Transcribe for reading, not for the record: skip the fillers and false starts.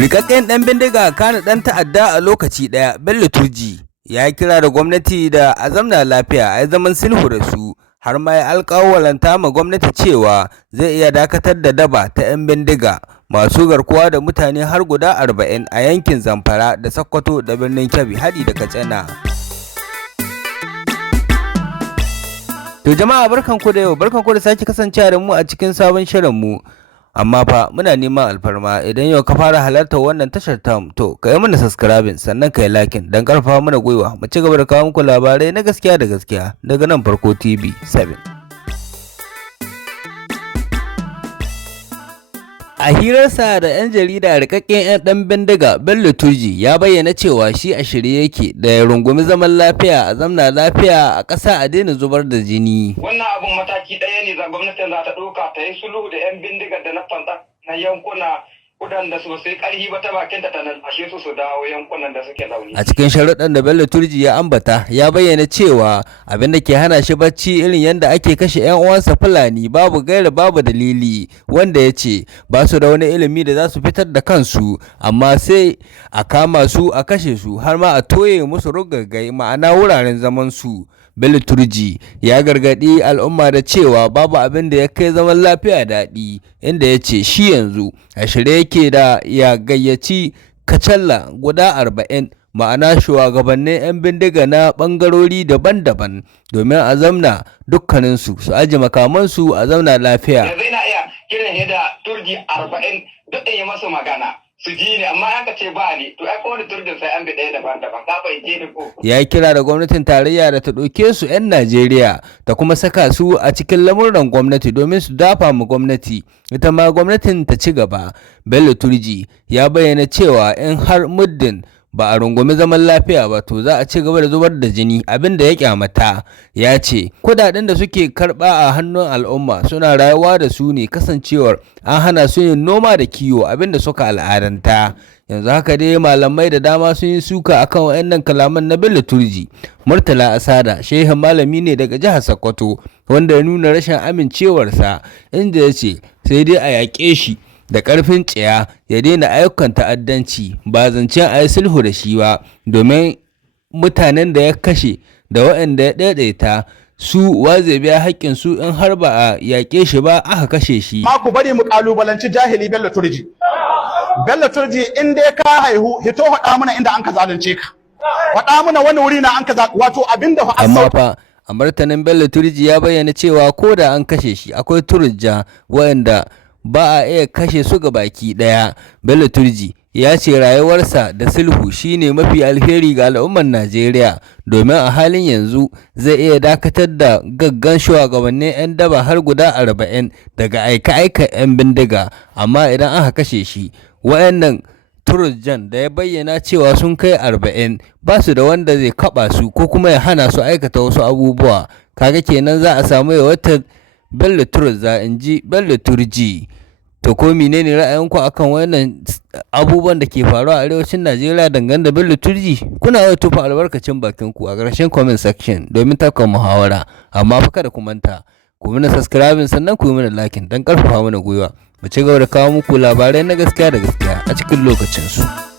Rikakken ɗan bindiga kana ɗan ta'adda a lokaci ɗaya, Bello Turji ya kira da gwamnati da a zamna lafiya a zaman sulhu da su, har ma ya alƙawalanta ma gwamnati cewa zai iya dakatar da daba ta 'yan bindiga masu garkuwa da mutane har guda 40 a yankin Zamfara da Sokoto da birnin Kebbi haɗi da Katsina. To jama'a barkanku da yau, barkanku da sake kasancewa da mu a cikin sabon shirin mu. Amma fa muna neman alfarma idan yau ka fara halartar wannan tashar tamu to ka yi mana subscribing sannan ka yi liking don karfafa mana gwiwa mu ci gaba da kawo muku labarai na gaskiya da gaskiya daga nan Farko TV 7. A hirarsa da 'yan jarida, rikakken 'yan ɗan bindiga Bello Turji ya bayyana cewa shi a shirye yake da ya rungumi zaman lafiya a zamna lafiya a ƙasa a daina zubar da jini. Wannan abun mataki ɗaya ne da gwamnatin za ta ɗauka ta yi sulhu da 'yan bindigar da na fanta na yankuna waɗanda sosai ƙarfi ba ta bakinta ta lallashe su dawo yankunan da suke zaune. A cikin sharuɗan da Bello Turji ya ambata ya bayyana cewa abin da ke hana shi bacci irin yadda ake kashe 'yan uwansa Fulani babu gaira babu dalili, wanda ya ce ba su da wani ilimi da za su fitar da kansu amma sai a kama su a kashe su har ma a toye musu rugaggai ma'ana wuraren zaman su. Bello Turji ya gargaɗi al'umma da cewa babu abin da ya kai zaman lafiya daɗi, inda ya ce shi yanzu a shirye yake da ya gayyaci kacalla guda 40 ma'ana shugabannin 'yan bindiga na ɓangarori daban-daban domin a zamna dukkaninsu su aji makamansu a zamna lafiya. Yanzu ina iya kiran da Turji 40 duk in yi masu magana su ji ne, amma aka ce ba ni to ai kuma da Turjin sai an bi ɗaya daban-daban ka bai je ni ko. Ya yi kira da gwamnatin tarayya da ta ɗauke su 'yan Najeriya ta kuma saka su a cikin lamuran gwamnati domin su dafa ma gwamnati, ita ma gwamnatin ta ci gaba. Bello Turji ya bayyana cewa in har muddin ba a rungumi zaman lafiya ba to za a ci gaba da zubar da jini, abin da ya kyamata. Ya ce kudaden da suke karba a hannun al'umma suna rayuwa da su ne kasancewar an hana su yin noma da kiwo, abin da suka al'adanta. Yanzu haka dai malamai da dama sun yi suka akan wayannan kalaman na Bello Turji. Murtala Asada shehin malami ne daga jihar Sokoto wanda ya nuna rashin amincewarsa, inda ya ce sai dai a yaƙe shi da ƙarfin tsiya ya daina ayyukan ta'addanci, ba zancen a yi sulhu da shi ba, domin mutanen da ya kashe da waɗanda ya ɗaiɗaita su wa zai biya haƙƙin su in har ba a yaƙe shi ba aka kashe shi. Ma ku bari mu ƙalubalanci jahili Bello Turji. Bello Turji in dai ka haihu hito faɗa mana inda an ka zalunce ka. Faɗa mana wani wuri na an ka wato abinda fa amma fa a martanin Bello Turji ya bayyana cewa ko da an kashe shi akwai turujja waɗanda ba a iya kashe su ga baki ɗaya. Bello Turji ya ce rayuwarsa da sulhu shine mafi alheri ga al'ummar Najeriya, domin a halin yanzu zai iya dakatar da gaggan shugabannin 'yan daba har guda 40 daga aika-aika 'yan bindiga, amma idan aka kashe shi wayannan turjan da ya bayyana cewa sun kai 40 ba su da wanda zai kaba su ko kuma ya hana su aikata wasu abubuwa. Kaga kenan za a samu yawaitar Bello Turji, in ji Bello Turji. To ko menene ra'ayinku akan wannan abubuwan da ke faruwa a arewacin Najeriya dangane da Bello Turji? Kuna iya tufa albarkacin bakin ku a ƙarshen comment section domin tafka muhawara. Amma fa kada ku manta ku mana subscribing sannan ku yi mana liking don karfafa mana gwiwa mu ci gaba da kawo muku labarai na gaskiya da gaskiya a cikin lokacin su.